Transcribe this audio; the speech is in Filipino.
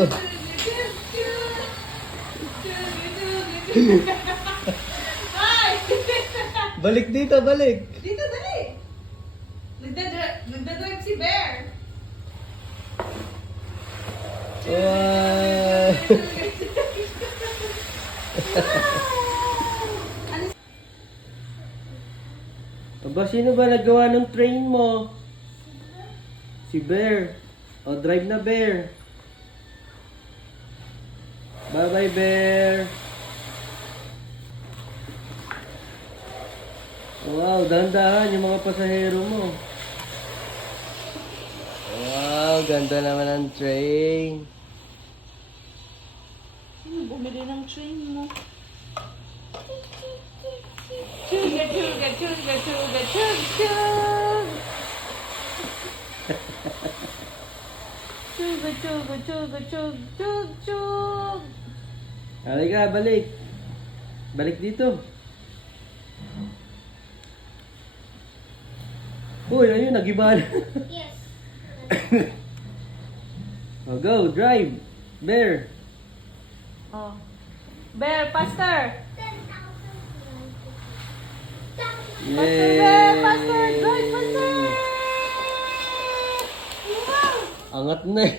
Ay! Balik dito, balik. Dito, dali! Nagdadrive si Bear. Wow. Aba, sino ba nagawa ng train mo? Si Bear. O, drive na, Bear. Bye-bye, Bear. Wow, dahan-dahan yung mga pasahero mo. Wow, ganda naman ang train. Sino bumili ng train mo? Chuga, chuga, chuga, chuga, chug, chug! Chuga, chuga, chuga, chug, chug, chug! Halika, balik. Balik dito. Uy, ayun, nagiba na. Yes. Oh, go, drive. Bear. Oh. Bear, faster! Faster, Bear! Faster! Drive, faster! Wow! Angat na eh.